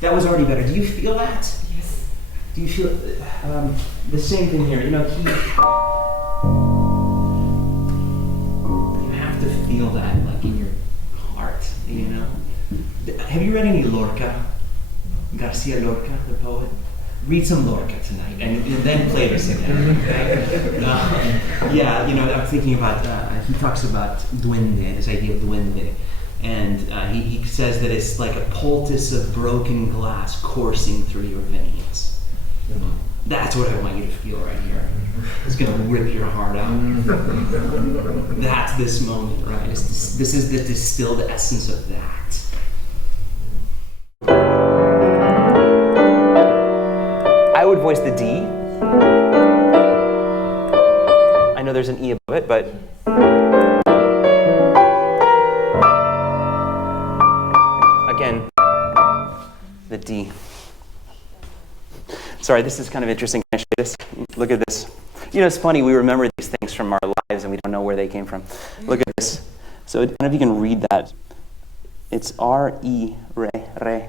That was already better. Do you feel that? Yes. Do you feel the same thing here? You know, you have to feel that, like in your heart. You know. Have you read any Lorca? Garcia Lorca, the poet. Read some Lorca tonight, and then play this again. Okay? Yeah, you know, I'm thinking about. He talks about duende, this idea of duende. And he says that it's like a poultice of broken glass coursing through your veins. That's what I want you to feel right here. It's going to rip your heart out. That's this moment, right? This is the distilled essence of that. I would voice the D. I know there's an E above it, but... Again, the D. Sorry, this is kind of interesting. Can I show you this? Look at this. You know, it's funny, we remember these things from our lives and we don't know where they came from. Look at this. So I don't know if you can read that. It's R-E, re, re.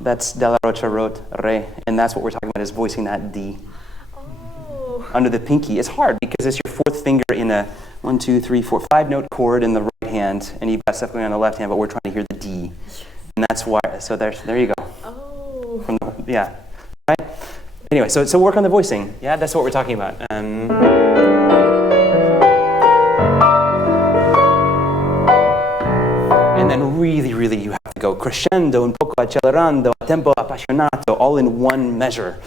That's De Larrocha wrote re, and that's what we're talking about, is voicing that D. Oh. Under the pinky. It's hard because it's your fourth finger in a 1, 2, 3, 4, 5-note chord in the right hand, and you've got stuff going on the left hand, but we're trying to hear the D. And that's why, so there you go. Oh. From the, yeah, right? Anyway, so work on the voicing. Yeah, that's what we're talking about. And then really, really you have to go crescendo, un poco accelerando, tempo appassionato, all in one measure.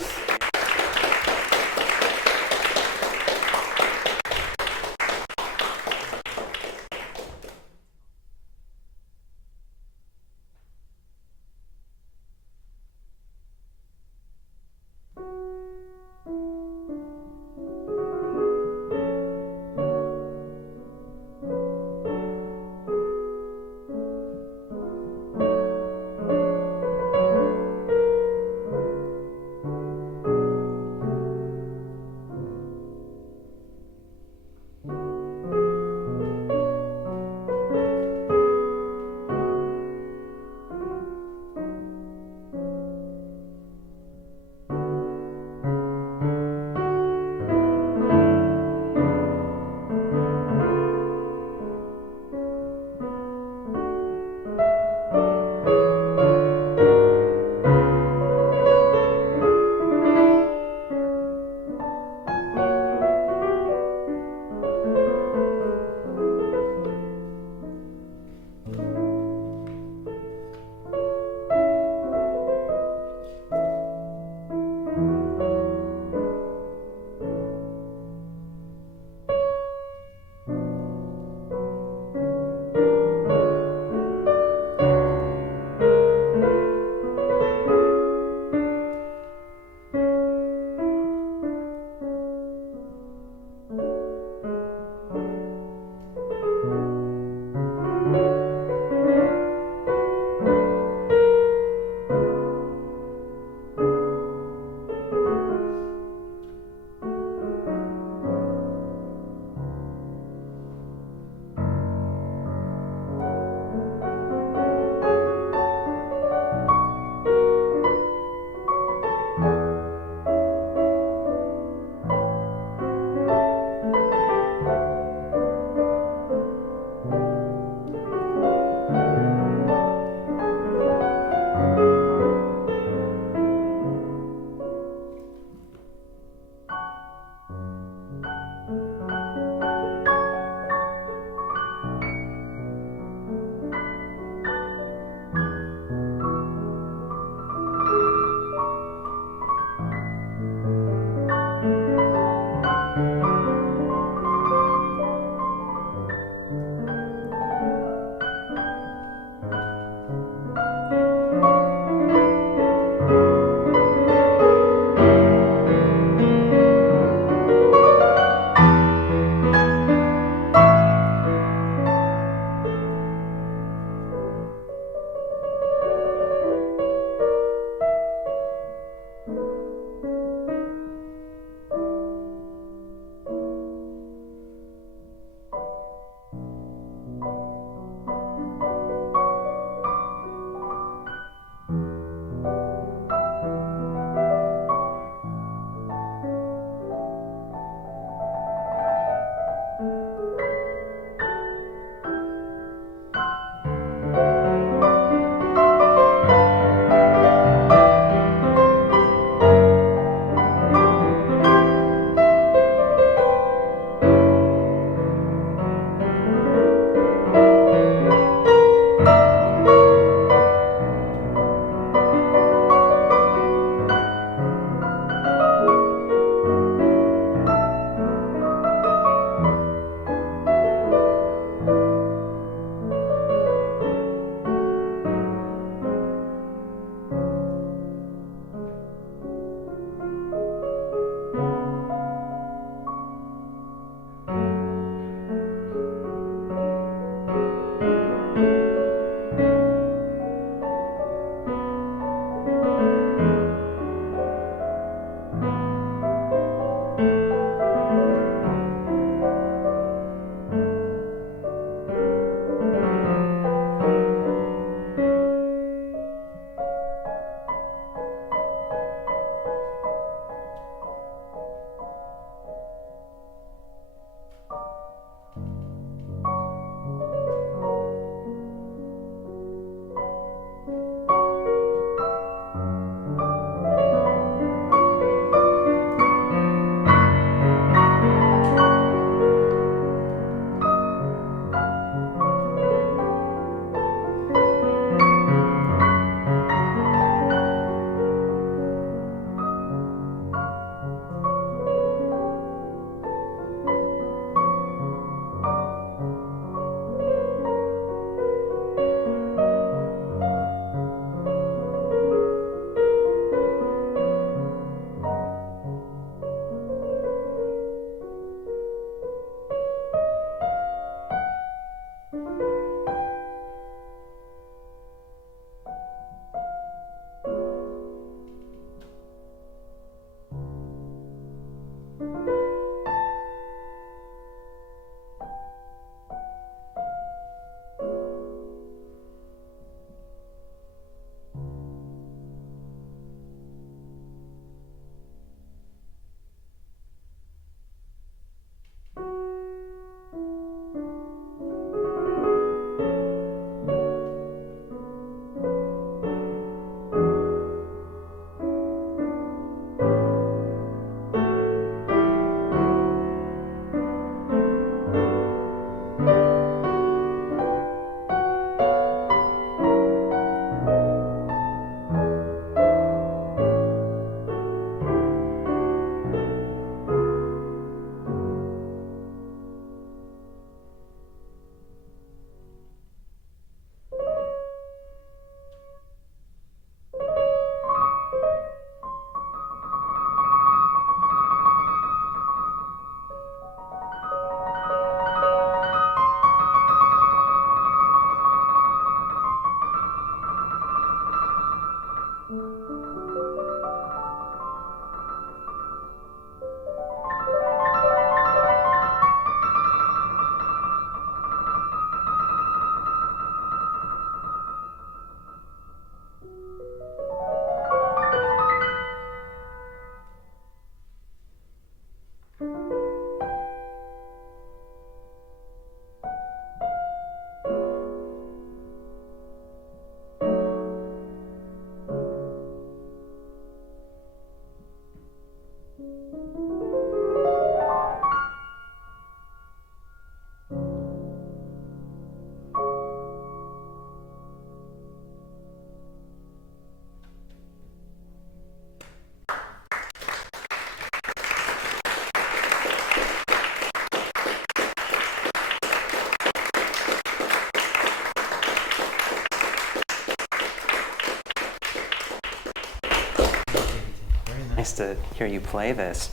Nice to hear you play this.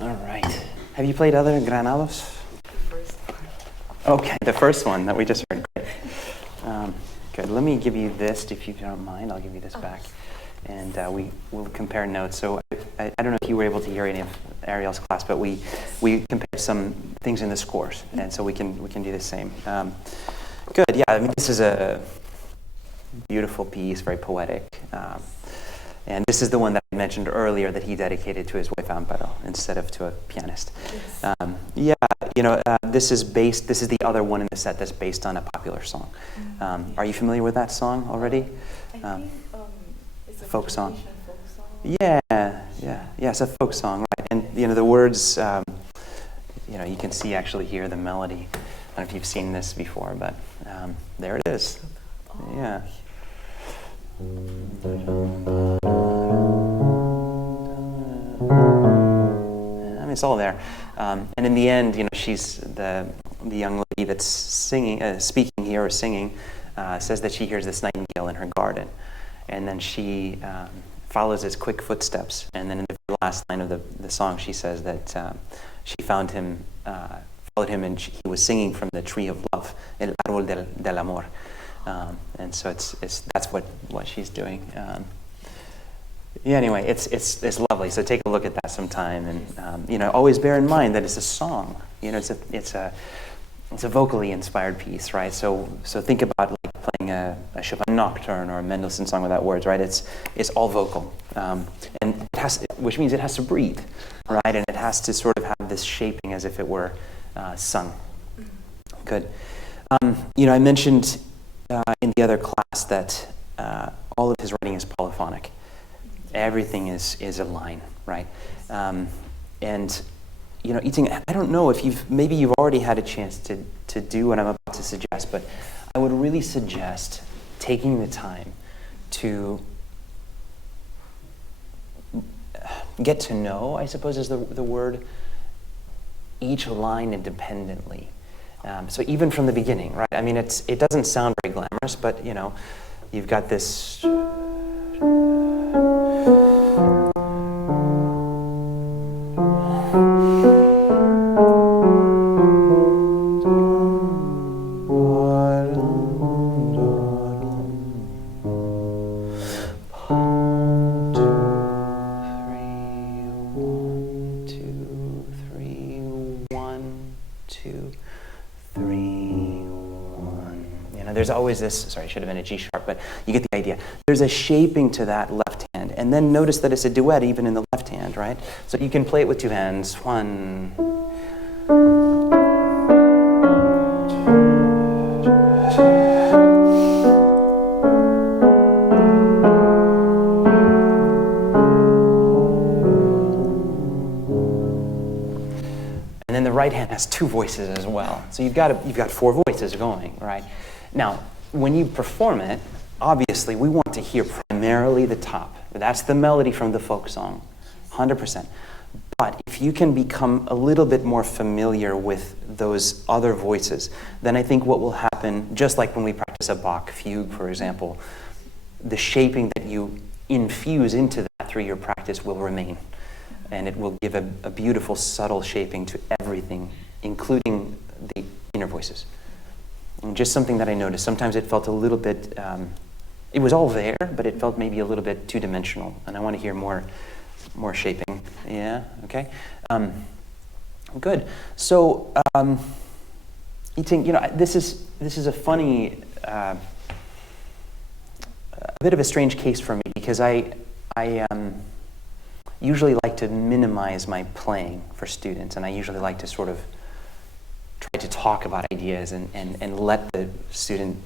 All right. Have you played other Granados? The first one. Okay, the first one that we just heard. Great. Good. Let me give you this, if you don't mind. I'll give you this back, and we will compare notes. So I don't know if you were able to hear any of Ariel's class, but we compared some things in the scores, and so we can do the same. Good. Yeah. I mean, this is a beautiful piece, very poetic. And this is the one that I mentioned earlier that he dedicated to his wife Amparo instead of to a pianist. Yes. This is the other one in the set that's based on a popular song. Are you familiar with that song already? I think it's a folk song. folk song. Yeah, it's a folk song, right? And the words, you can see actually here the melody. I don't know if you've seen this before, but there it is. Yeah. I mean, it's all there. And in the end, she's the young lady that's speaking here or singing, says that she hears this nightingale in her garden, and then she follows his quick footsteps. And then in the last line of the song, she says that she followed him, and he was singing from the tree of love, el árbol del amor. And so that's what she's doing. Anyway, it's lovely. So take a look at that sometime, and always bear in mind that it's a song. It's a vocally inspired piece, right? So think about like playing a Chopin nocturne or a Mendelssohn song without words, right? It's all vocal, and which means it has to breathe, right? And it has to sort of have this shaping as if it were sung. Good. I mentioned in the other class that all of his writing is polyphonic. Everything is a line, right? Eating, I don't know if you've already had a chance to do what I'm about to suggest, but I would really suggest taking the time to get to know, I suppose is the word, each line independently. So even from the beginning, right? I mean, it doesn't sound very glamorous, but you've got this. There's always this, sorry, it should have been a G sharp, but you get the idea. There's a shaping to that left hand. And then notice that it's a duet even in the left hand, right? So you can play it with two hands. One. And then the right hand has two voices as well. So you've got four voices going, right? Now, when you perform it, obviously we want to hear primarily the top. That's the melody from the folk song, 100%. But if you can become a little bit more familiar with those other voices, then I think what will happen, just like when we practice a Bach fugue, for example, the shaping that you infuse into that through your practice will remain. And it will give a beautiful, subtle shaping to everything, including the inner voices. And just something that I noticed, sometimes it felt a little bit it was all there, but it felt maybe a little bit two-dimensional, and I want to hear more shaping. Yeah, okay. Good. So, this is a funny, a bit of a strange case for me, because I usually like to minimize my playing for students, and I usually like to sort of try to talk about ideas and let the student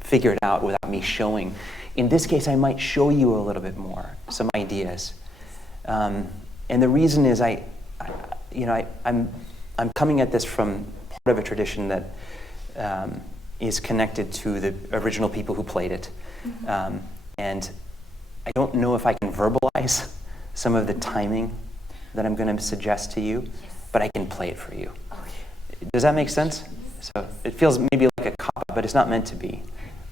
figure it out without me showing. In this case, I might show you a little bit more, some ideas. And the reason is I'm coming at this from part of a tradition that is connected to the original people who played it. And I don't know if I can verbalize some of the timing that I'm going to suggest to you, but I can play it for you. Okay. Does that make sense? So it feels maybe like a cop-out, but it's not meant to be.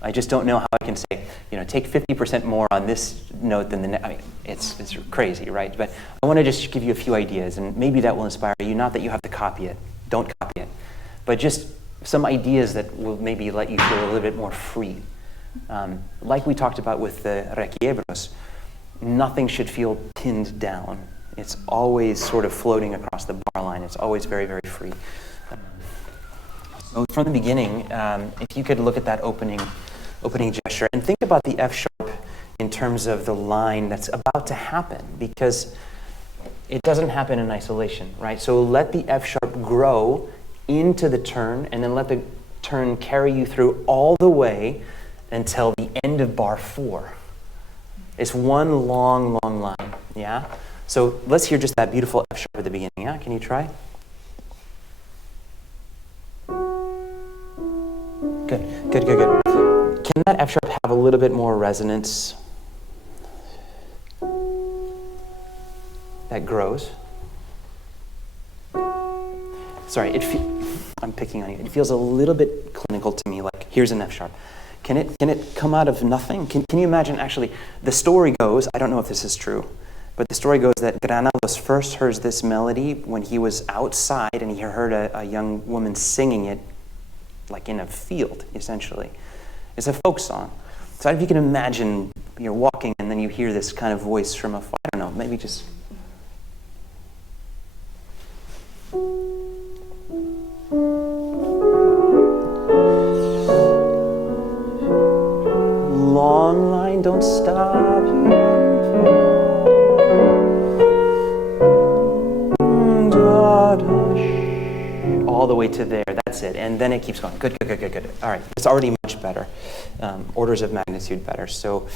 I just don't know how I can say, take 50% more on this note than the next. I mean, it's crazy, right? But I want to just give you a few ideas, and maybe that will inspire you. Not that you have to copy it. Don't copy it. But just some ideas that will maybe let you feel a little bit more free. Like we talked about with the requiebros, nothing should feel pinned down. It's always sort of floating across the bar line. It's always very, very free. So from the beginning, if you could look at that opening gesture and think about the F sharp in terms of the line that's about to happen, because it doesn't happen in isolation, right? So let the F sharp grow into the turn, and then let the turn carry you through all the way until the end of bar 4. It's one long, long line, yeah? So let's hear just that beautiful F sharp at the beginning, yeah? Can you try? Good. Can that F sharp have a little bit more resonance that grows? Sorry, I'm picking on you. It feels a little bit clinical to me, like here's an F sharp. Can it come out of nothing? Can you imagine, actually, the story goes, I don't know if this is true, but the story goes that Granados first heard this melody when he was outside and he heard a young woman singing it like in a field, essentially. It's a folk song. So if you can imagine you're walking and then you hear this kind of voice from afar, I don't know, maybe just... Long line, don't stop. All the way to there, that's it. And then it keeps going. Good. All right, it's already much better. Orders of magnitude better. So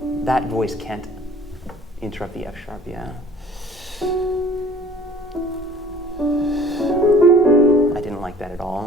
that voice can't interrupt the F sharp, yeah? I didn't like that at all.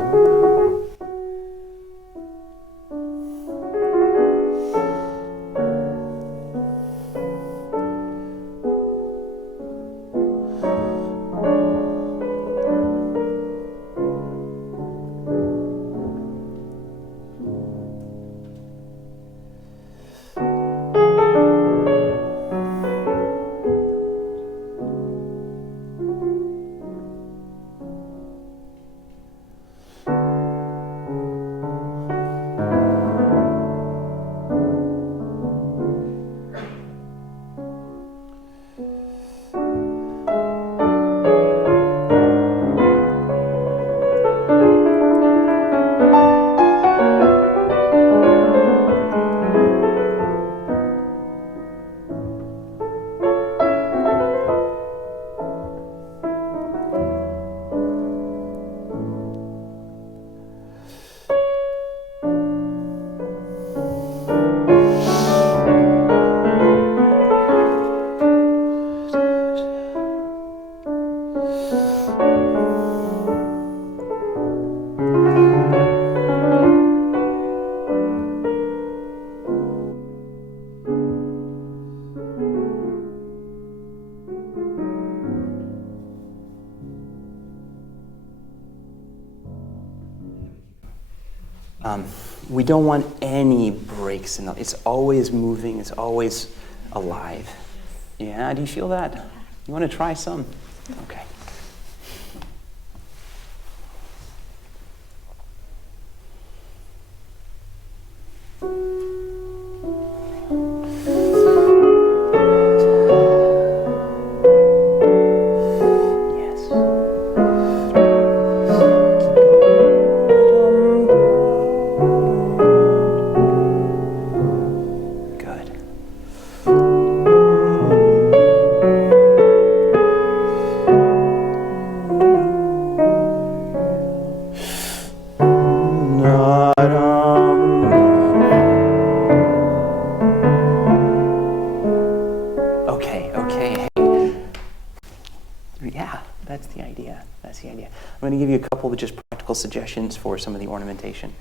We don't want any breaks in it. It's always moving. It's always alive. Yeah, do you feel that? You want to try some? Okay. I'm going to give you a couple of just practical suggestions for some of the ornamentation.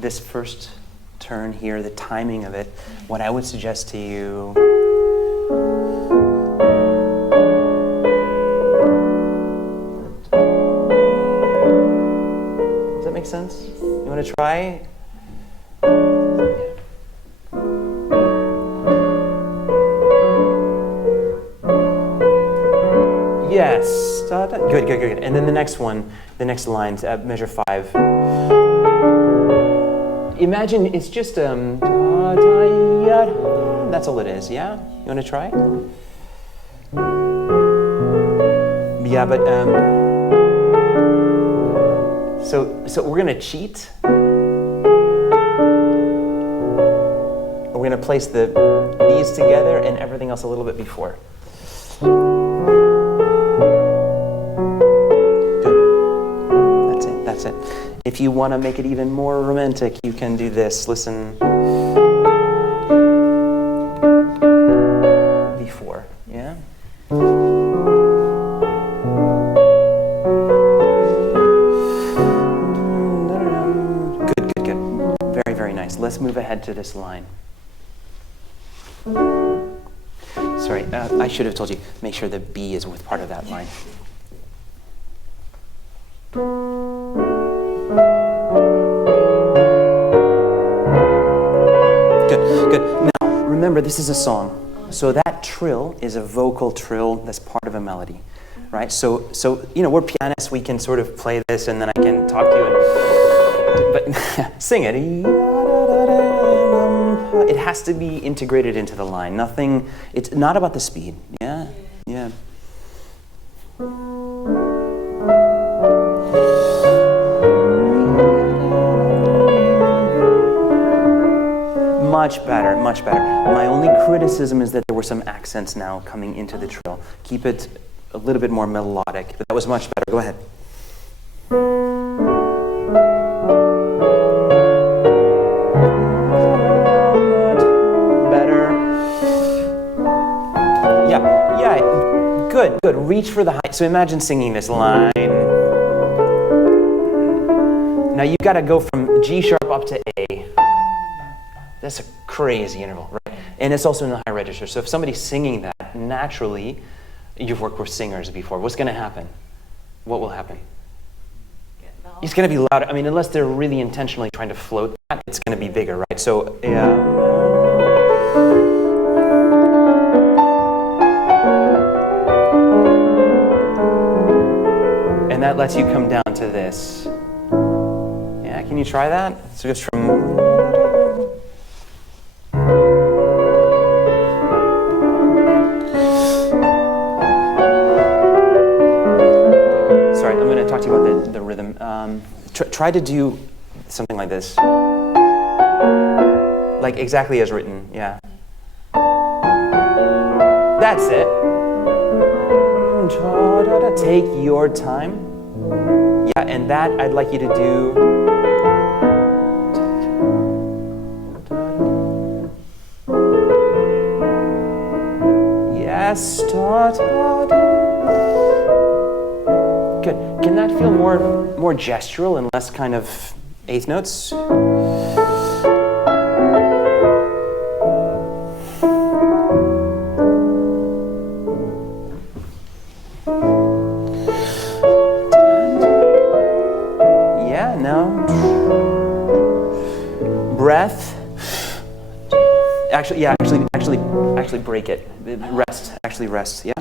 This first turn here, the timing of it, what I would suggest to you, does that make sense? You want to try? Yes. Good, good, good. And then the next one, the next lines, measure 5. Imagine it's just that's all it is, yeah? You want to try? Yeah, but so we're going to cheat. We're going to place these together and everything else a little bit before. That's it. If you want to make it even more romantic, you can do this. Listen. Before, yeah? Good, good, good. Very, very nice. Let's move ahead to this line. Sorry, I should have told you, make sure the B is with part of that line. Good. Now, remember, this is a song. So that trill is a vocal trill that's part of a melody, right? So you know, we're pianists. We can sort of play this, and then I can talk to you. But sing it. It has to be integrated into the line. Nothing. It's not about the speed. Yeah. Yeah. Much better, much better. My only criticism is that there were some accents now coming into the trill. Keep it a little bit more melodic, but that was much better. Go ahead. Better. Yeah, good. Reach for the high. So imagine singing this line. Now you've got to go from G sharp up to A. That's a crazy interval, right? And it's also in the high register. So if somebody's singing that, naturally, you've worked with singers before. What's going to happen? What will happen? It's going to be louder. I mean, unless they're really intentionally trying to float that, it's going to be bigger, right? So, yeah. And that lets you come down to this. Yeah, can you try that? So it's from... about the rhythm. Try to do something like this. Like exactly as written, yeah. That's it. Take your time. Yeah, and that I'd like you to do. Yes. Good. Can that feel more gestural and less kind of eighth notes? Yeah, no. Breath. Actually break it. Rest. Actually rest, yeah.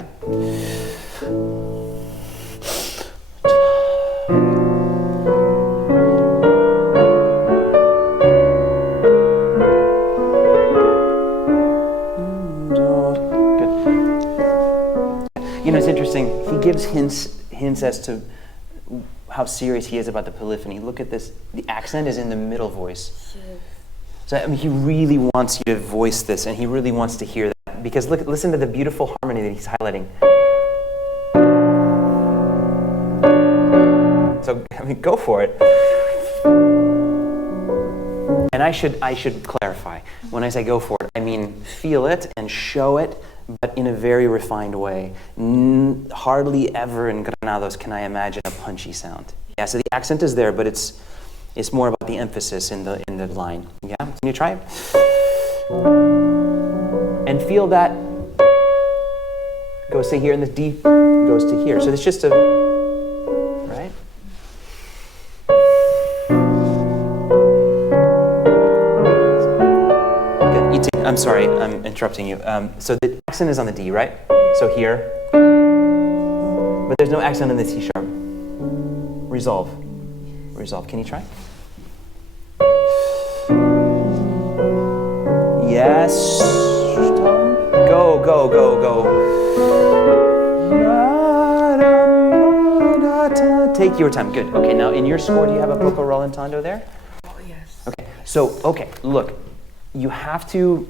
You know, it's interesting. He gives hints as to how serious he is about the polyphony. Look at this. The accent is in the middle voice. Yes. So, I mean, he really wants you to voice this, and he really wants to hear that. Because listen to the beautiful harmony that he's highlighting. So, I mean, go for it. And I should clarify. When I say go for it, I mean feel it and show it, but in a very refined way. Hardly ever in Granados can I imagine a punchy sound. Yeah, so the accent is there, but it's more about the emphasis in the line. Yeah, can you try it? And feel that goes to here, and the D goes to here. So it's just a, right? Good. I'm sorry, I'm interrupting you. So the accent is on the D, right? So here. But there's no accent in the C sharp. Resolve. Resolve. Can you try? Yes. Go, go, go, go. Take your time. Good. Okay, now in your score, do you have a poco rallentando there? Oh, yes. Okay, so, look. You have to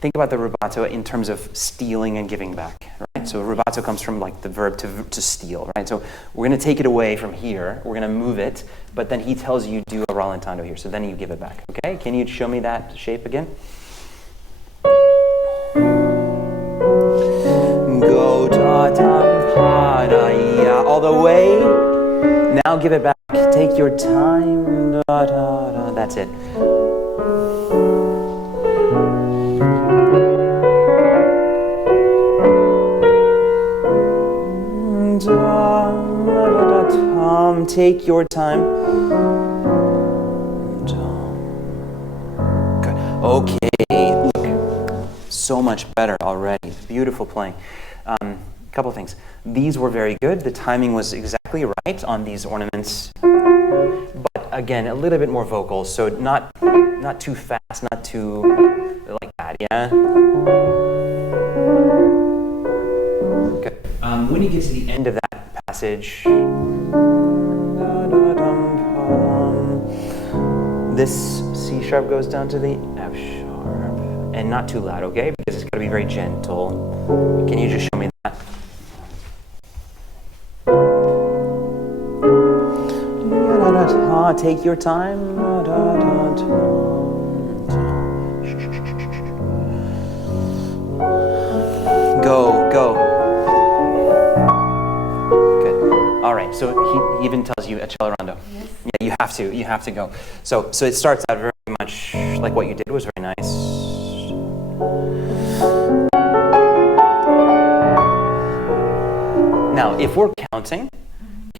think about the rubato in terms of stealing and giving back, right? So rubato comes from like the verb to steal, right? So we're going to take it away from here. We're going to move it, but then he tells you do a rallentando here. So then you give it back, okay? Can you show me that shape again? Go da tam pa da ya, all the way. Now give it back. Take your time. Da da da. That's it. Take your time. Good. Okay, look, so much better already. Beautiful playing. Couple things. These were very good. The timing was exactly right on these ornaments. But again, a little bit more vocal, so not too fast, not too like that, yeah? Good. When you get to the end of that passage, this C sharp goes down to the F sharp, and not too loud, okay? Because it's got to be very gentle. Can you just show me that? Take your time. Go, go. Good. All right. So he even tells you a cello rondo. Yes. Yeah, you have to go. So it starts out very much like what you did was very nice. Now, if we're counting,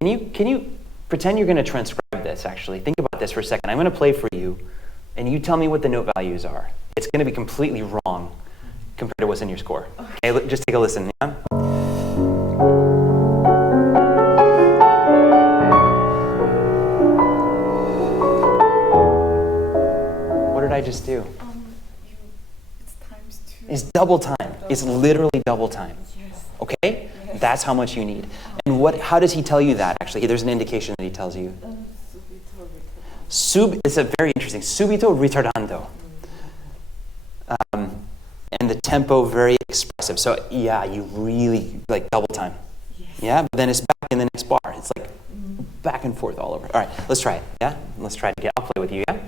can you pretend you're going to transcribe this? Actually, think about this for a second. I'm going to play for you, and you tell me what the note values are. It's going to be completely wrong compared to what's in your score. Okay, just take a listen. Yeah? I just do? It's times 2. It's double time. It's literally double time. Yes. Okay? Yes. That's how much you need. And how does he tell you that, actually? There's an indication that he tells you. It's a very interesting. Subito ritardando. And the tempo very expressive. So, yeah, you really, like, double time. Yes. Yeah? But then it's back in the next bar. It's like back and forth all over. All right, let's try it. Yeah? Let's try it again. I'll play with you, yeah?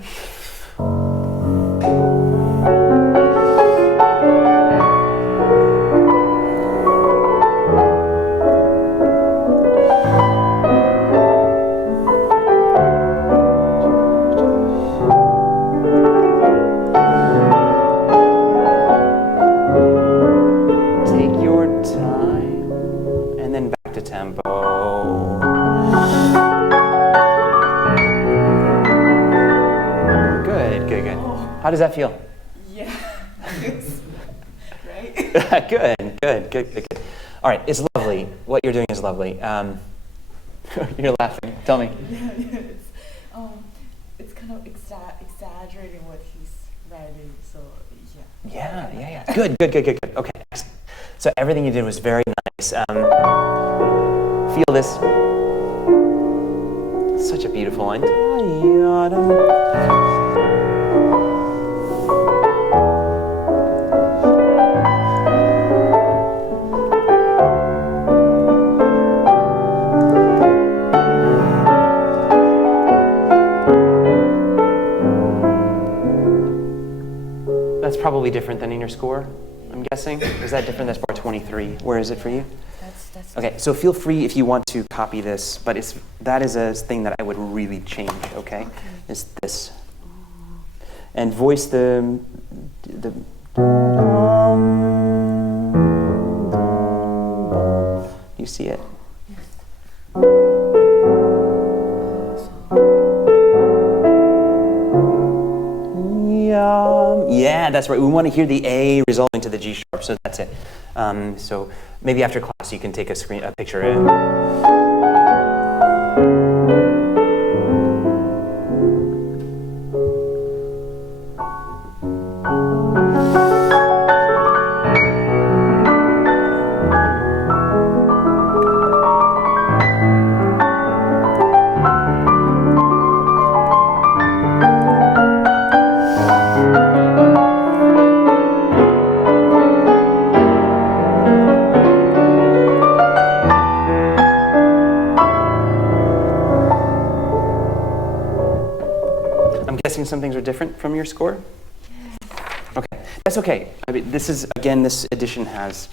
How does that feel? Yeah, right? Good. All right, it's lovely. What you're doing is lovely. You're laughing. Tell me. Yeah, it's kind of exaggerating what he's writing. So yeah. Yeah. Good. Okay. So everything you did was very nice. Feel this. Such a beautiful line. That's probably different than in your score, I'm guessing. Is that different? That's bar 23. Where is it for you? That's Okay, so feel free if you want to copy this, but that is a thing that I would really change, okay? Is this. And voice the you see it? Yeah, that's right. We want to hear the A resolving to the G sharp, so that's it. So maybe after class you can take a picture. Some things are different from your score? Okay, that's okay. I mean, this edition has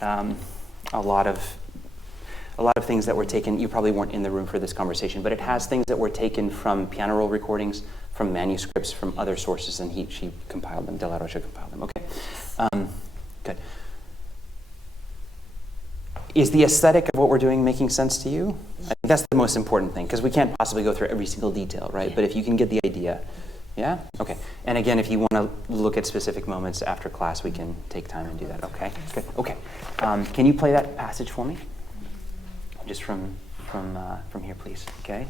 a lot of things that were taken. You probably weren't in the room for this conversation, but it has things that were taken from piano roll recordings, from manuscripts, from other sources, and she compiled them. De Larrocha compiled them. Okay, good. Is the aesthetic of what we're doing making sense to you? I think that's the most important thing, because we can't possibly go through every single detail, right? But if you can get the idea. Yeah? Okay. And again, if you want to look at specific moments after class, we can take time and do that. Okay? Good. Okay. Can you play that passage for me? Just from here, please. Okay?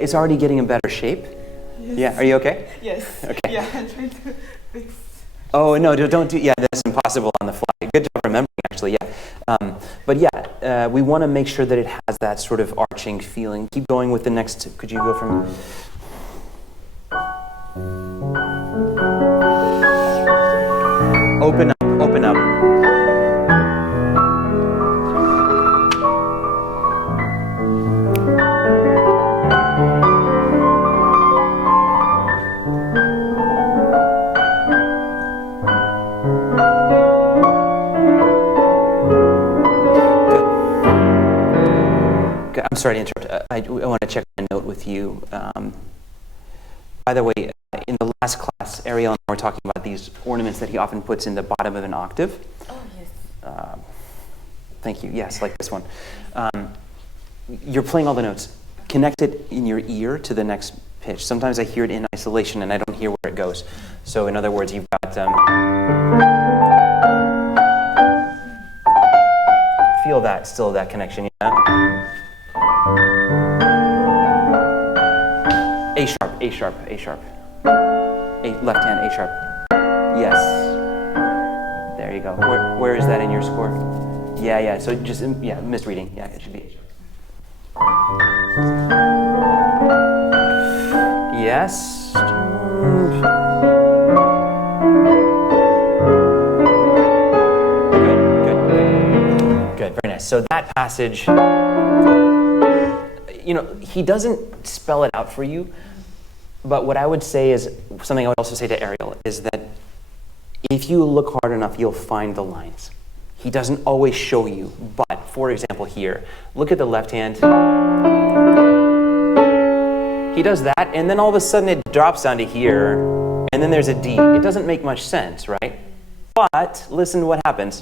It's already getting in better shape. Yes. Yeah, are you okay? Yes. Okay. Yeah, I'm trying to fix. Oh, no, don't do, yeah, that's impossible on the fly. Good job remembering, actually, yeah. But yeah, we want to make sure that it has that sort of arching feeling. Keep going with the next, could you go from... Open up, open up. I'm sorry to interrupt. I want to check a note with you. By the way, in the last class, Ariel and I were talking about these ornaments that he often puts in the bottom of an octave. Oh, yes. Thank you. Yes, like this one. You're playing all the notes. Connect it in your ear to the next pitch. Sometimes I hear it in isolation and I don't hear where it goes. So in other words, you've got... feel that, still that connection, yeah? A sharp, A sharp, A sharp. Left hand, A sharp. Yes. There you go. Where is that in your score? Yeah. So just, yeah, misreading. Yeah, it should be A sharp. Yes. Good. Very nice. So that passage, he doesn't spell it out for you, but what I would say is, something I would also say to Ariel, is that if you look hard enough, you'll find the lines. He doesn't always show you, but for example here, look at the left hand. He does that, and then all of a sudden it drops down to here, and then there's a D. It doesn't make much sense, right? But listen to what happens.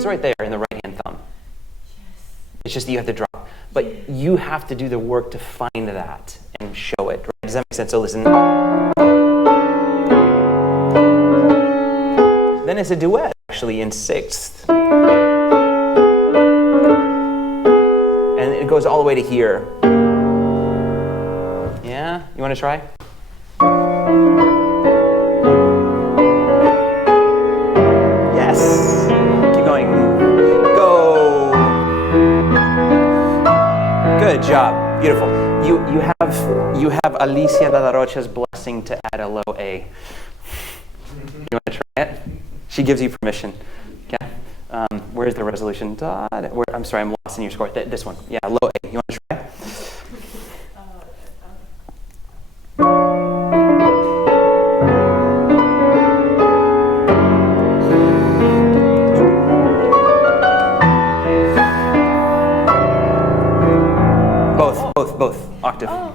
It's right there in the right-hand thumb. Yes. It's just that you have to drop. But you have to do the work to find that and show it. Right? Does that make sense? So listen. Then it's a duet, actually, in sixth. And it goes all the way to here. Yeah? You want to try? Yes. Keep going. Go. Good job. Beautiful. You have Alicia de Larrocha's blessing to add a low A. You want to try it? She gives you permission. Yeah. Where's the resolution? I'm sorry, I'm lost in your score. This one. Yeah, low A. You want to try? Both. Octave. Oh.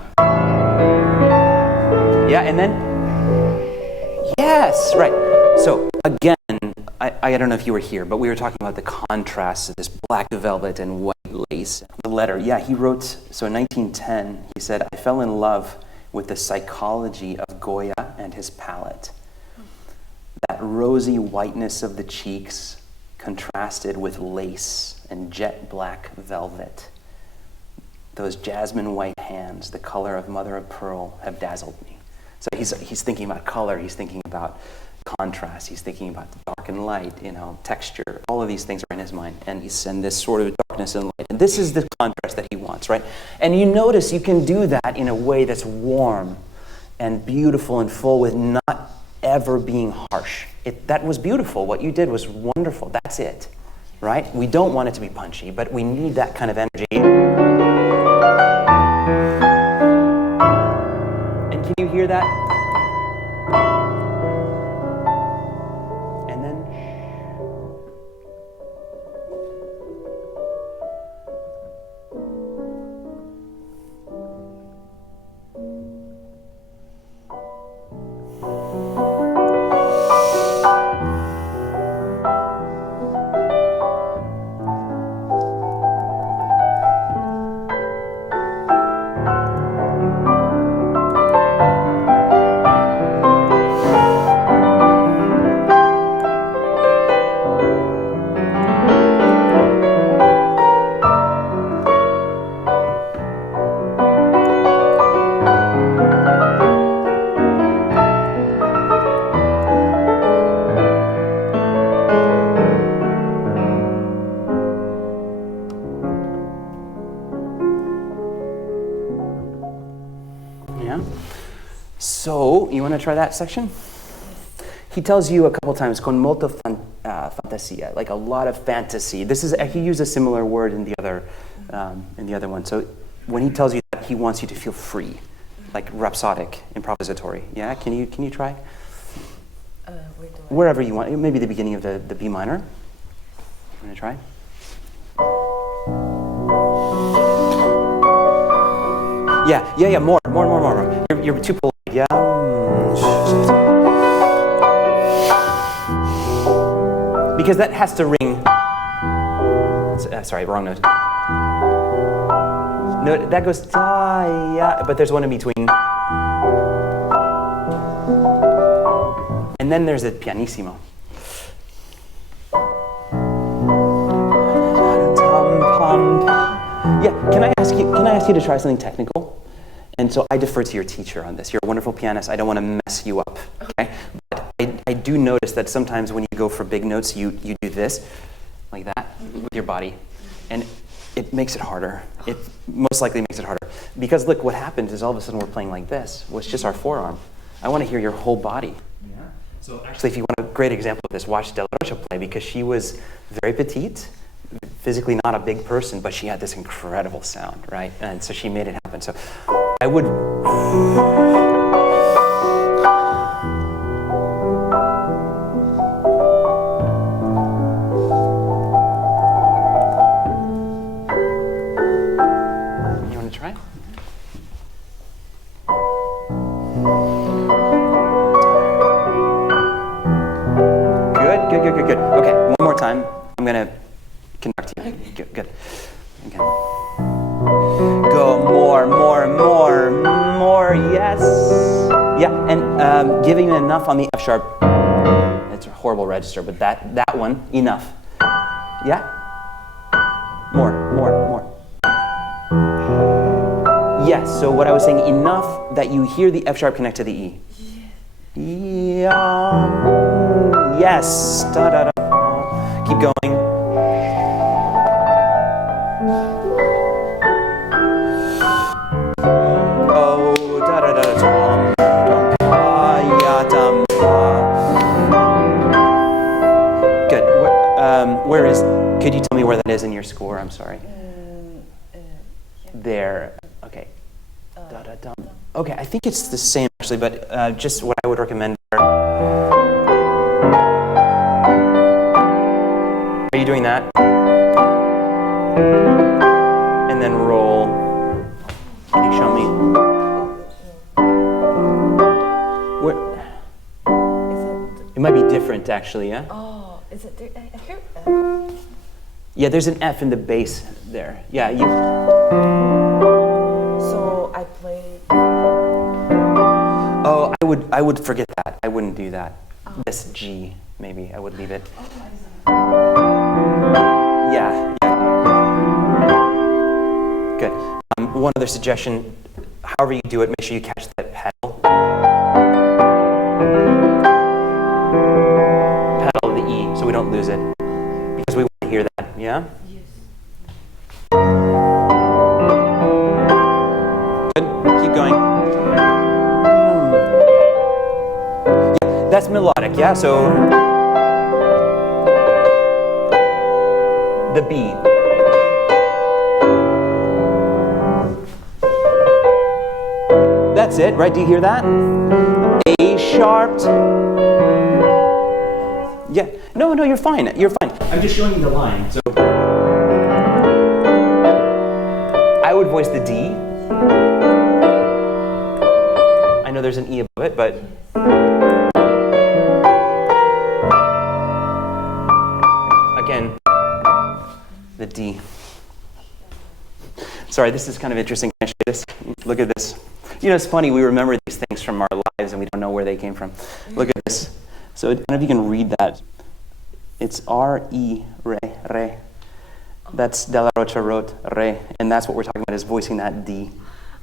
Yeah, and then? Yes, right. So again, I don't know if you were here, but we were talking about the contrast of this black velvet and white lace. The letter, yeah, he wrote, so in 1910, he said, I fell in love with the psychology of Goya and his palette. That rosy whiteness of the cheeks contrasted with lace and jet black velvet. Those jasmine white hands, the color of mother of pearl, have dazzled me. So he's thinking about color, he's thinking about contrast, he's thinking about the dark and light, texture. All of these things are in his mind, and he's in this sort of darkness and light. And this is the contrast that he wants, right? And you notice you can do that in a way that's warm and beautiful and full with not ever being harsh. That was beautiful. What you did was wonderful. That's it, right? We don't want it to be punchy, but we need that kind of energy. And can you hear that? And then So, you want to try that section? He tells you a couple times, con molto fantasia, like a lot of fantasy. He used a similar word in the other one. So, when he tells you that, he wants you to feel free, like rhapsodic, improvisatory. Yeah, can you try? Wherever you want, maybe the beginning of the B minor. You want to try? Yeah, more. You're too polite. Yeah. Because that has to ring. Sorry, wrong note. No, that goes ta, yeah, but there's one in between. And then there's a pianissimo. Yeah, can I ask you to try something technical? And so I defer to your teacher on this. You're a wonderful pianist. I don't want to mess you up, okay? But I do notice that sometimes when you go for big notes, you do this, like that, with your body. And it makes it harder. It most likely makes it harder. Because look, what happens is all of a sudden we're playing like this. Well, it's just our forearm. I want to hear your whole body. Yeah. So actually, if you want a great example of this, watch De Larrocha play, because she was very petite, physically not a big person, but she had this incredible sound, right? And so she made it happen. So I would... You want to try? Good. Okay, one more time. I'm going to conduct you. Good. Good. Again. Go more. Yes. Yeah, and giving you enough on the F sharp. It's a horrible register, but that one, enough. Yeah? More. Yes, so what I was saying, enough that you hear the F sharp connect to the E. Yeah. Yes. Da. Keep going. Where is, could you tell me where that is in your score? I'm sorry. There, okay. Okay, I think it's the same actually, but just what I would recommend. Are you doing that? And then roll. Can you show me? Where? It might be different actually, yeah? Oh, is it there? Here? Yeah, there's an F in the bass there. Yeah, you. So I play. Oh, I would forget that. I wouldn't do that. Oh. This G, maybe I would leave it. Yeah. Good. One other suggestion. However you do it, make sure you catch that pedal. Pedal of the E, so we don't lose it. Because we want to hear that, yeah? Yes. Good, keep going. Yeah, that's melodic, yeah? So, the B. That's it, right? Do you hear that? A sharp. Yeah. No, you're fine. You're fine. I'm just showing you the line. So I would voice the D. I know there's an E above it, but again, the D. Sorry, this is kind of interesting. Can I show you this? Look at this. You know, it's funny. We remember these things from our lives, and we don't know where they came from. Look at this. So I don't know if you can read that. It's R-E, re. That's De Larrocha wrote re, and that's what we're talking about, is voicing that D.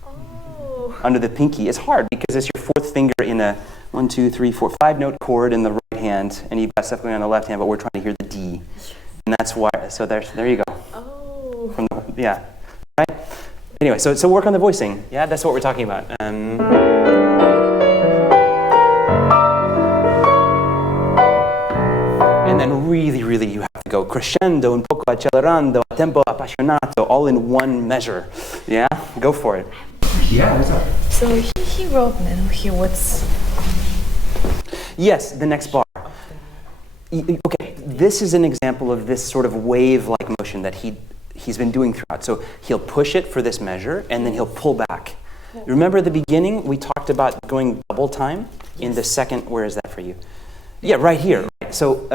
Oh. Under the pinky. It's hard because it's your fourth finger in a 1, 2, 3, 4, 5-note chord in the right hand, and you've got stuff going on the left hand, but we're trying to hear the D. And that's why, so there you go. Oh. Yeah, right? Anyway, so work on the voicing. Yeah, that's what we're talking about. And then really you have to go crescendo, un poco accelerando, a tempo appassionato, all in one measure. Yeah? Go for it. Yeah, what's up? So he wrote, what's... Yes, the next bar. Okay, this is an example of this sort of wave-like motion that he's been doing throughout. So he'll push it for this measure, and then he'll pull back. Remember at the beginning, we talked about going double time in the second, where is that for you? Yeah, right here. Right. So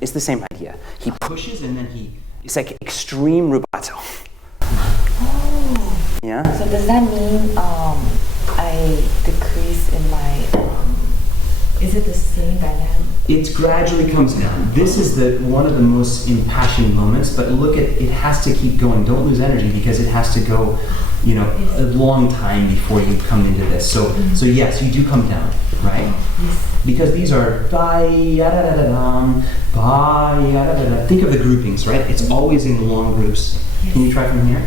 it's the same idea. He pushes and then it's like extreme rubato. Oh. Yeah? So does that mean I decrease in my, is it the same dynamic? It gradually comes down. This is one of the most impassioned moments, but look at, it has to keep going. Don't lose energy because it has to go, a long time before you come into this. So yes, you do come down, right? Yes. Because these are think of the groupings, right? It's always in long groups. Yes. Can you try from here?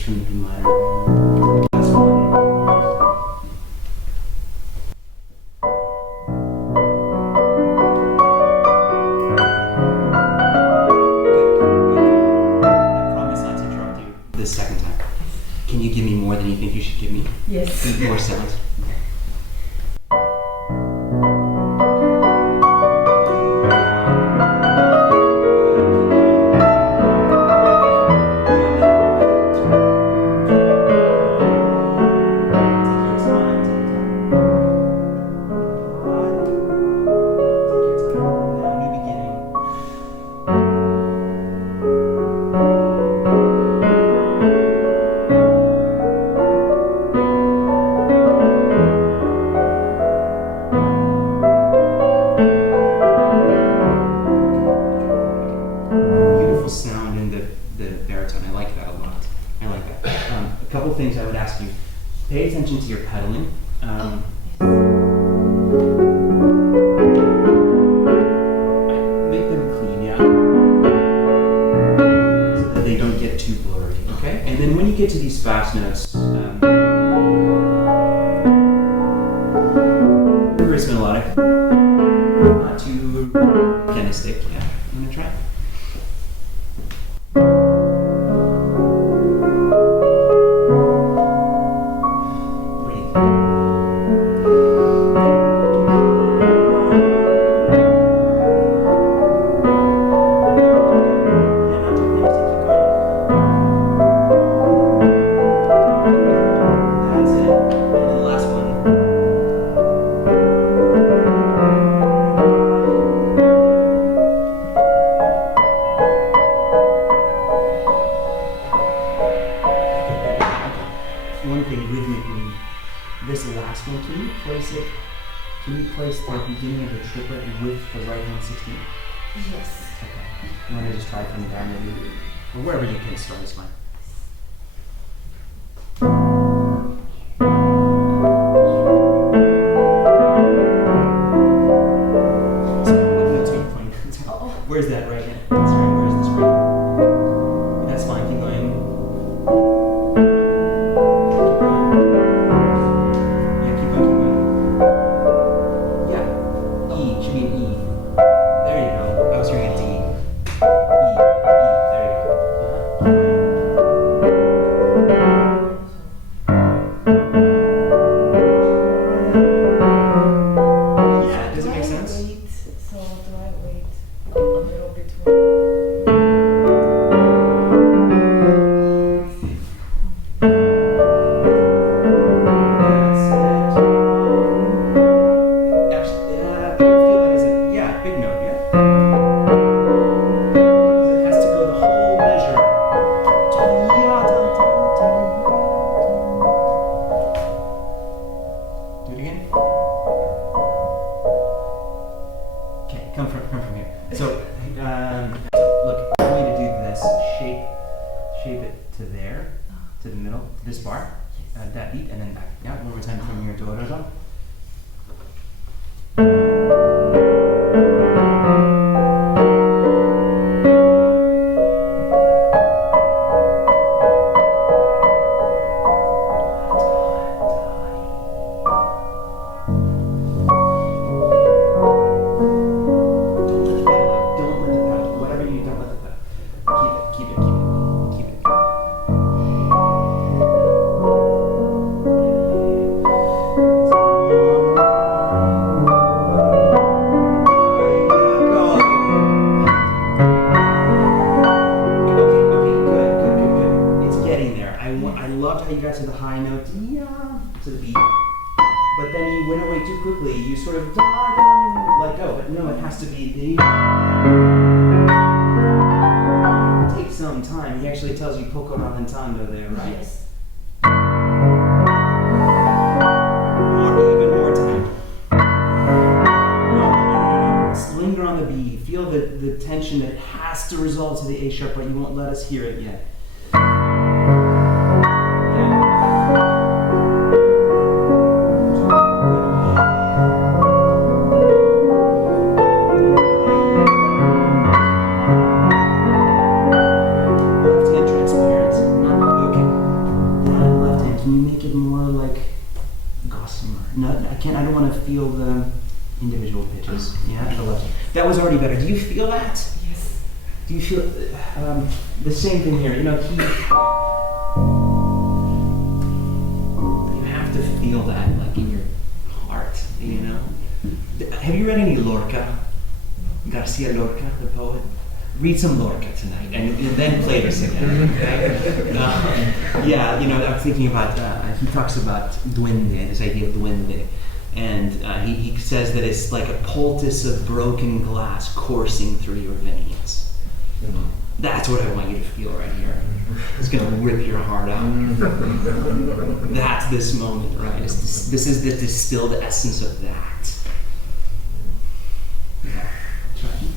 just from the B minor. Last one. This second time. Can you give me more than you think you should give me? Yes. More sounds. Pay attention to your pedaling. Make them clean, yeah? So that they don't get too blurry, okay? And then when you get to these fast notes, it's melodic, not too pianistic, yeah? I'm gonna try. One thing rhythmically, this last one, can you place the beginning of the triplet with the right hand 16th? Yes. Okay. You want to just try from there, maybe? Or wherever you can start is fine. Where's that right hand? That's right. Where's this right hand? That's fine. Keep going. Hear it yet. Left hand transparent. Okay. prossimo. No, I can't. I don't want to feel the individual pitches. Yeah, the left. That was already better. Do you feel that? Yes. Do you feel the same thing here? You know, you have to feel that, like in your heart. You know. Have you read any Lorca? Garcia Lorca, the poet? Read some Lorca tonight, and then play this again. Okay? Yeah, you know, I'm thinking about. He talks about duende, this idea of duende, and he says that it's like a poultice of broken glass coursing through your veins. That's what I want you to feel right here. It's going to rip your heart out. That's this moment, right? This is the distilled essence of that. Yeah, that's right.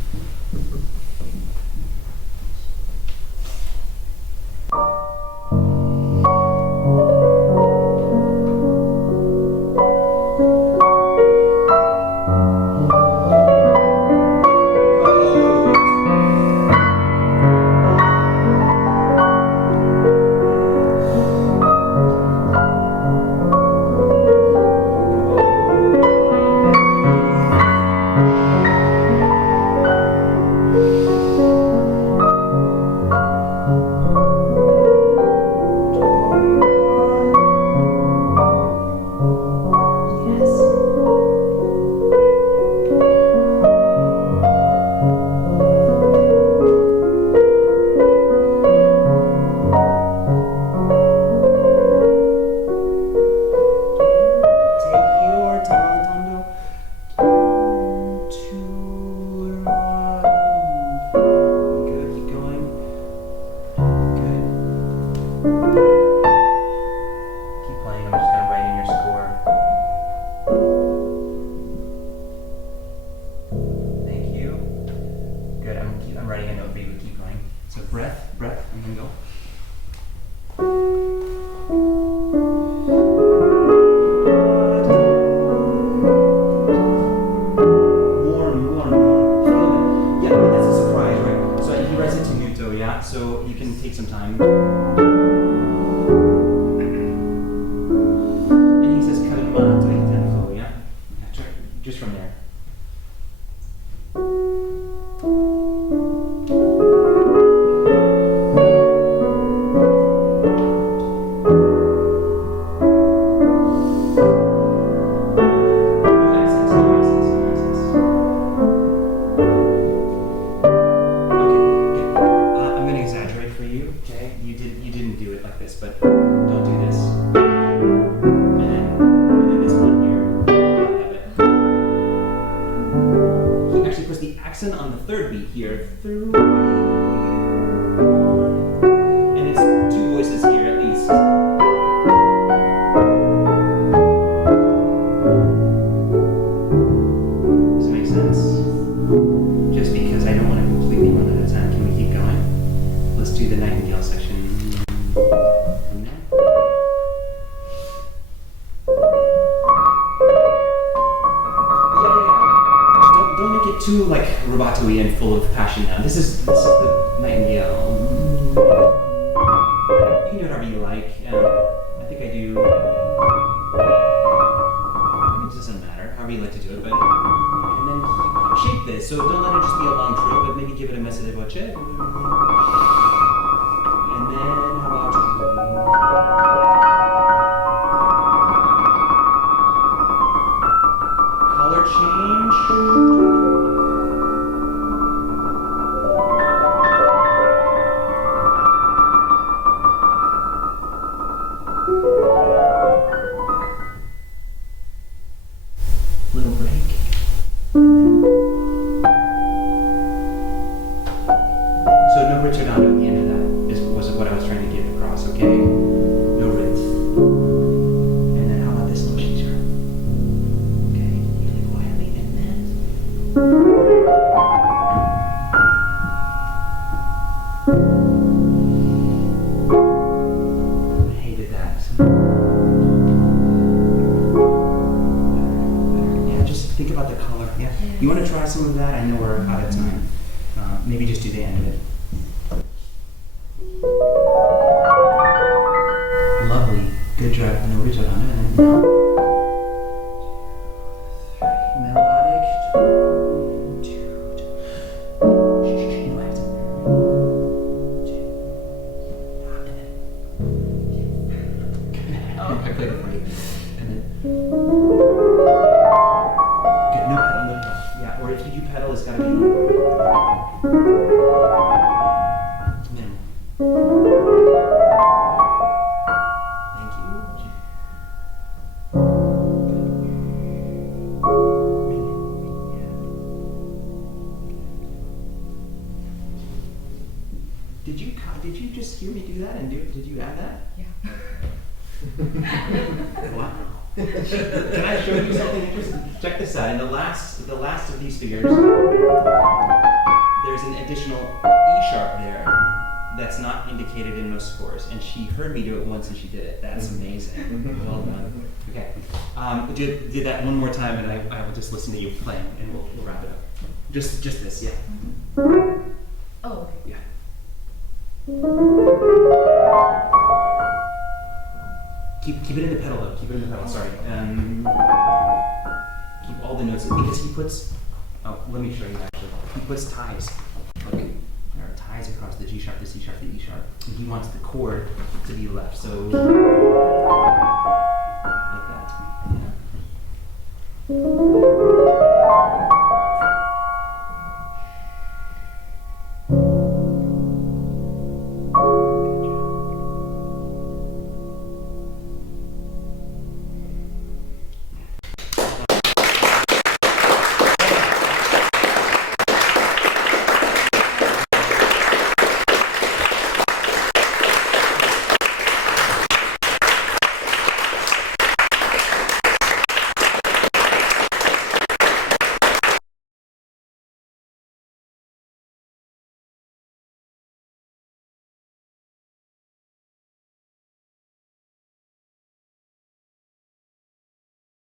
Too like rubato-y and full of passion now. This is the Nightingale. You can do whatever you like. I think I do. It doesn't matter. However you like to do it, but and then shape this. So don't let it just be a long trill, but maybe give it a messa de voce. And then how about color change? Maybe just do the end of it. Lovely. Good job. No ritornello. Good, no pedal, no pedal. Yeah, or if you do pedal, it's gotta be minimal. Thank you. Did you just hear me do that and did you add that? Yeah. Wow. Can I show you something interesting? Check this out. In the last of these figures, there's an additional E sharp there that's not indicated in most scores, and she heard me do it once and she did it. That's amazing. Well done. Okay. Do that one more time, and I will just listen to you playing, and we'll wrap it up. Just this, yeah. Oh, okay. Yeah. Keep it in the pedal though. Keep it in the pedal. Sorry. Keep all the notes because he puts. Oh, let me show you actually. He puts ties. Look, there are ties across the G sharp, the C sharp, the E sharp, and he wants the chord to be left. So like that. Yeah.